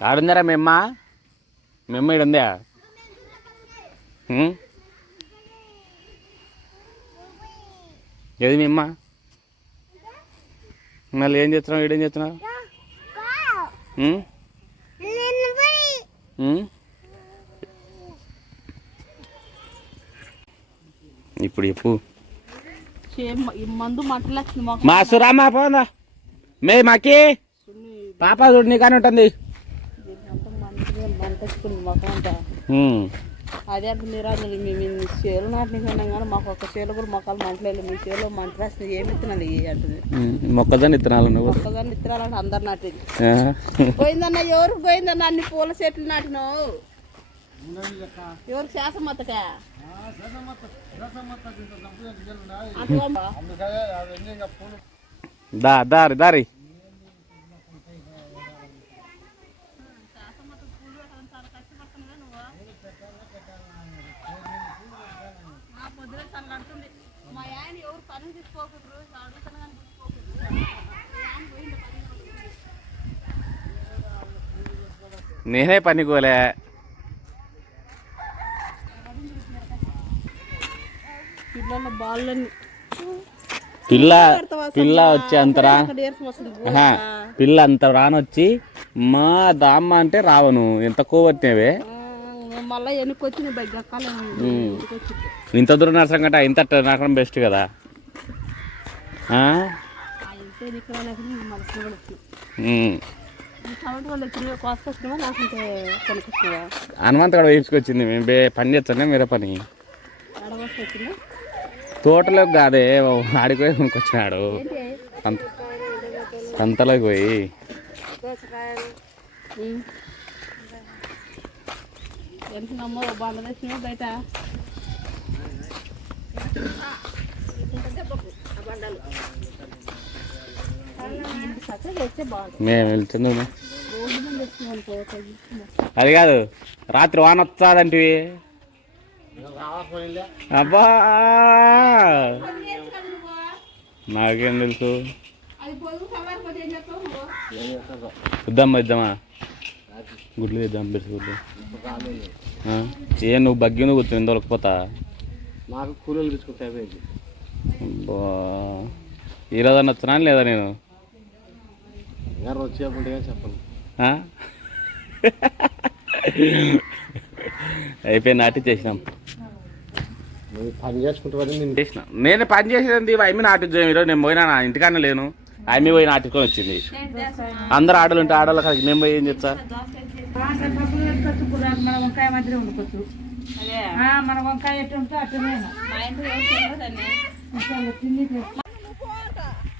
ఆడుందరా మేమ్మ మేమ్మ ఇక్కడ ఉందా ఏది మేమ్మ మళ్ళీ ఏం చేస్తున్నావు? ఈడేం చేస్తున్నావు? ఇప్పుడు చెప్పు. మందు మా సురామా పోందా? మే మాకి? పాప చూడు నీకానే ఉంటుంది. మంటేసుకుంది మాకు అంతా. అదే అంత నిరాజులు. మేము చేలు నాటిన కానీ మాకు ఒక చేలు కూడా మొక్కలు మంటలేదు మీ చేలో మంట రాస్తుంది ఏమి ఇత్తనాలు అంటుంది. మొక్కజొన్న ఇత్తనాలు నువ్వు? మొక్కదాన్ని ఇత్తనాలంటే అందరు నాటేది. ఆ. పోయిందన్న ఎవరికి పోయిందన్న? అన్ని పూల చెట్లు నాటినావు. ఎవరికి శాసమత్తకా? దా దారి దారి. ఎవరు పని తీసుకోకూడదు అడుగుతాను కానీ నేనే పనికోలే. పిల్ల పిల్ల వచ్చి అంతరా పిల్ల అంత రానొచ్చి మా దామ్మ అంటే రావను ఎంత వచ్చింది ఇంత దూరం నరసం కంటే ఇంత నరకడం బెస్ట్ కదా. ఆ? ఆ ఇంట్లో ఇక్కడ మనసు కూడా వచ్చింది ఉమ్. ఈ సౌండ్ వాళ్ళు వచ్చి కోసుకొచ్చినావా లేకుంటే కొనుక్కొచ్చినావా హనుమంత్ కూడా వేయించుకొచ్చింది మేము బే పని చేస్తానే మీరే పని తోటలోకి కాదే ఓ ఆడికి పోయి కొనుక్కొచ్చినాడు సంతలోకి పోయి. ఎంత నమ్మో బయట మేము వెళ్తున్నాము అది కాదు రాత్రి వాన వస్తాదంటివి. అబ్బా! నాకేం తెలుసు. ఇద్దామా ఇద్దామా? గుడ్లు ఇద్దాం పెరుసు గుడ్లు? ఏ నువ్వు బగ్గి నువ్వు కూర్చుని దొరకపోతా నాకు కూలీలు తీసుకుంటే ఈరోజు నచ్చునా లేదా నేను? చెప్పండి. నాటి చేసినాం. పని చేసుకుంటే నేను పని చేసేది ఐమి నాటిద్దాం ఈరోజు. నేను పోయినా నా ఇంటికానే లేను. ఐమి పోయి నాటుకొని వచ్చింది. అందరు ఆడలు ఉంటే ఆడవాళ్ళు కదా మేము పోయి ఏం ఆ, మన వంకాయ ఎట్టు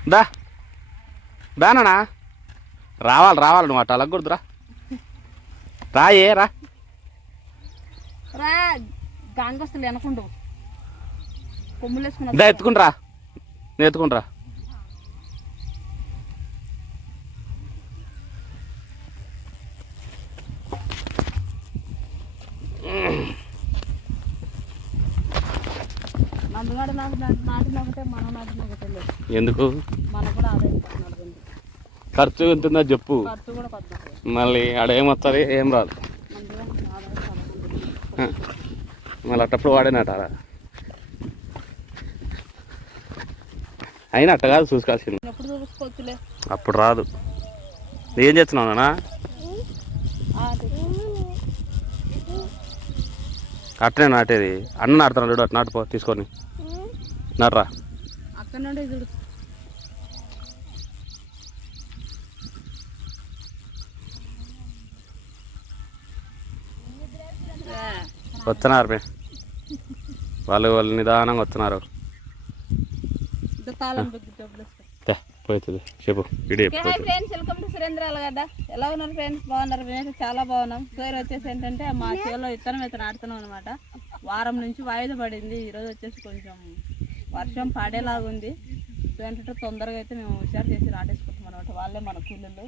దా. దానా రావాలి రావాలి నువ్వు అట్లా అలగకూడదురా. రాయే రా. గాంగస్తులు వెనకుండు. కొమ్ములు వేసుకున్నా ఎత్తుకుంట్రా నేను ఎత్తుకుంట్రా నందుగాడు నాకు నాటి- నాటిన ఒకటే మనం నాటిన ఒకటే లేదు ఎందుకు? మనకు కూడా ఆదాయం పద్నాలుగు ఉంది. ఖర్చు ఎంత ఉందో చెప్పు. ఖర్చు కూడా పద్నాలుగు. మళ్ళీ ఆడ ఏం వస్తుంది ఏం రాదు మళ్ళీ అట్టప్పుడు వాడేనట అయినా అట్ట కాదు చూసుకోవాల్సింది. అప్పుడు రాదు. ఏం చేస్తున్నావు తెచ్చు. అట్టనే నాటేది. అన్న నాటుతున్నాడు అటు నాటుపో తీసుకొని. నాటరా అక్కడ నుండి చూడు వస్తున్నారు మే. వాళ్ళు వాళ్ళు నిదానంగా వస్తున్నారు. పోతుంది చెప్పు. ఇడి ఫ్రెండ్స్ వెల్కమ్ టు ఎలా ఉన్నారు ఫ్రెండ్స్? బాగున్నారు. మేమైతే చాలా బాగున్నాం. పేరు వచ్చేసి ఏంటంటే మా చేలో ఇత్తనం అయితే నాటుతున్నాం అనమాట వారం నుంచి వాయిదా పడింది. ఈరోజు వచ్చేసి కొంచెం వర్షం పడేలాగా ఉంది ఏంటంటే తొందరగా అయితే మేము హుషారు చేసి నాటేసుకుంటాం అనమాట వాళ్ళే మన కూలీలు.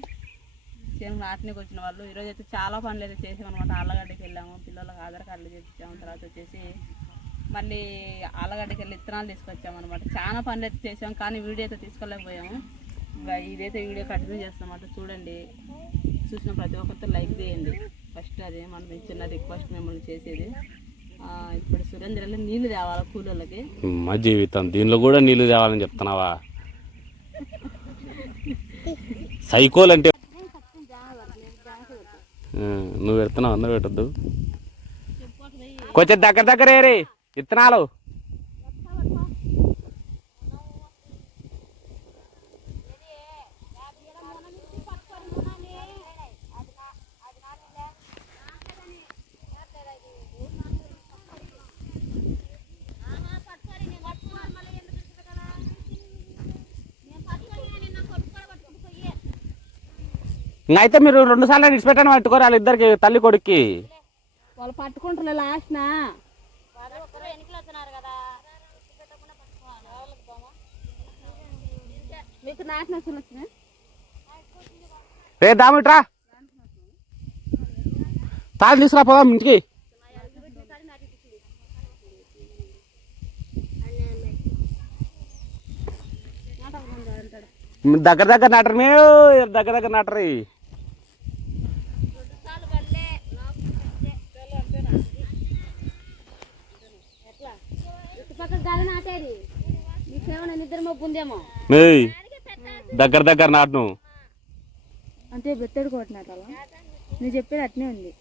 చేను నాటనికి వచ్చిన వాళ్ళు. ఈరోజు అయితే చాలా పనులు అయితే చేసాం అనమాట ఆళ్ళగడ్డకి వెళ్ళాము. పిల్లలకు ఆధార్ కార్డులు చేయించాము తర్వాత వచ్చేసి మళ్ళీ ఆళ్ళగడ్డకి వెళ్ళి విత్తనాలు తీసుకొచ్చాము అనమాట చాలా పనులు అయితే చేసాం కానీ వీడియో అయితే తీసుకోలేకపోయాము. ఇంకా ఇదైతే వీడియో కంటిన్యూ చేస్తామన్నమాట చూడండి. చూసిన ప్రతి ఒక్కరితో లైక్ చేయండి. ఫస్ట్ అదే మనం చిన్న రిక్వెస్ట్ మిమ్మల్ని చేసేది. ఇప్పుడు సురేంద్రలో నీళ్ళు తేవాలి కూలోళ్ళకి. మా జీవితం దీనిలో కూడా నీళ్ళు తేవాలని చెప్తున్నావా? సైకోల్ అంటే నువ్వు పెడుతున్నావు? అందరూ పెట్టద్దు. కొంచెం దగ్గర దగ్గర ఏరి ఇత్తనాలు ఇంకా అయితే మీరు రెండు సార్లు ఇడిచిపెట్టని పట్టుకోరు వాళ్ళ ఇద్దరికి తల్లి కొడుక్కి. వాళ్ళు పట్టుకుంటారు మీకు నాటిన వచ్చినాయి రే దామిట్రా తీసుకురా పోదాం ఇంటికి. దగ్గర దగ్గర నాటరు మేము దగ్గర దగ్గర నాటరు. దగ్గర దగ్గర నాటును. అంటే బెత్తడు కొట్టినట్టు అలా? నువ్వు చెప్పేది అట్నే ఉంది.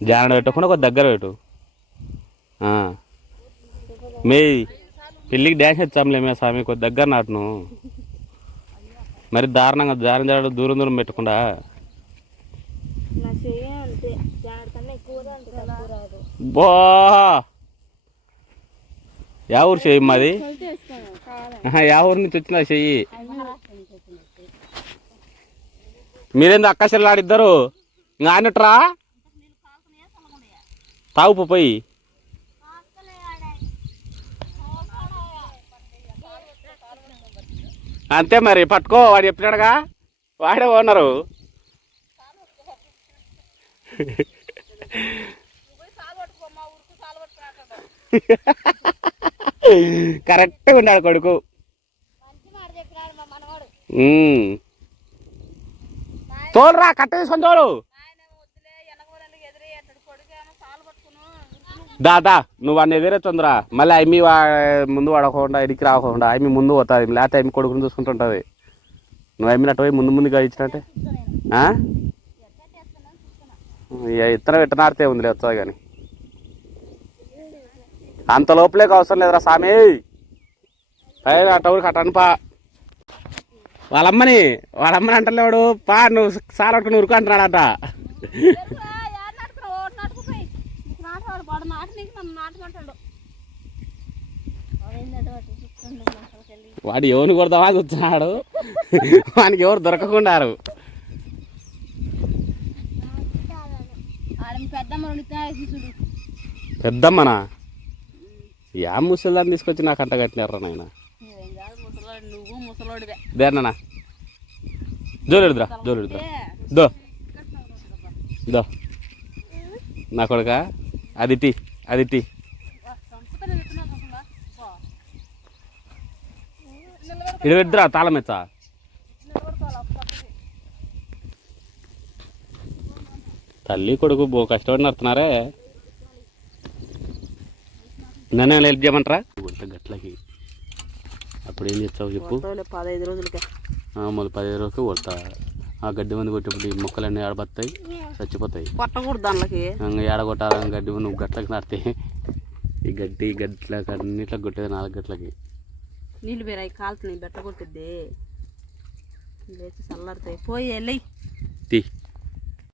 జాన పెట్టకుండా ఒక దగ్గర పెట్టు. ఆ. మేయ్ పెళ్ళికి డ్యాన్స్ వచ్చాంలే మే స్వామి కొద్ది దగ్గర నాటును. మరి దారుణంగా జారం జాడ దూరం దూరం పెట్టకుండా. నా చెయ్యి అంతే జాగ్రత్త ఎక్కువగా అంతే తక్కువ రాదు బా యా ఊరు చెయ్యి మాది యా ఊరు నుంచి వచ్చిన చెయ్యి? మీరేందో అక్క చెల్లాడిద్దరు ఇంకా ఆయనట్రా తాగు పోయి. అంతే మరి పట్టుకో వాడు చెప్పినాడుగా. వాడే ఓనరు. కరెక్ట్గా ఉన్నాడు కొడుకు. తోలురా కట్ట తీసుకొని తోలు. దాదా నువ్వు అన్న ఎదురే తొందరా మళ్ళీ అమ్మి ముందు పడకుండా ఇడికి రాకుండా అమ్మి ముందు పోతుంది. లేకపోతే అమ్మి కొడుకుని చూసుకుంటుంటుంది. నువ్వు అమ్మినట్టు పోయి ముందు ముందుగా ఇచ్చినట్టే? ఇత్తనం విత్తనాడితే ఉంది వస్తుంది కానీ. అంత లోపలేక అవసరం లేదురా స్వామి. అయ్యి అట్ట ఊరికి అట్ట అనుపా వాళ్ళమ్మని వాళ్ళమ్మని అంటలేవాడు పా నువ్వు సార్ అట్టుకుని ఉరుకు అంటున్నాడట. నాటవాడు వాడు ఎవరిని కొడదామా అని చూస్తున్నాడు. వానికి ఎవరు దొరకకుండారు చూడు పెద్దమ్మనా? యా ముసలిదాన్ని తీసుకొచ్చి నాకు అంట కట్టినారా నాయన? దేనా కాదు ముసలోడు దో. దో. నా కొడుక? అది టీ అది టీ ఇది పెద్దరా తల్లి కొడుకు బో కష్టపడి నడుతున్నారే. నన్ను హెల్ప్ చేయమంటారా? కొడతా గట్లకి. అప్పుడు ఏం చేస్తావు చెప్పు. పదహైదు రోజులకే. మళ్ళీ పదిహేను రోజులకి కొడతా. ఆ గడ్డి మంది కొట్టేప్పుడు ఈ మొక్కలన్నీ ఆడబత్తాయి చచ్చిపోతాయి. కొట్టకూడదు దానిలోకి. ఇంకా ఏడ కొట్టాలని గడ్డి నువ్వు గట్లకి నాటితే. ఈ గడ్డి ఈ గట్లకి అన్నిట్లో కొట్టేది నాలుగు గట్లకి. నీళ్ళు వేరే కాలుతున్నాయి బెట్ట కొట్టిద్ది. లేచి చల్లారుతాయి. పోయి వెళ్ళి. తీ.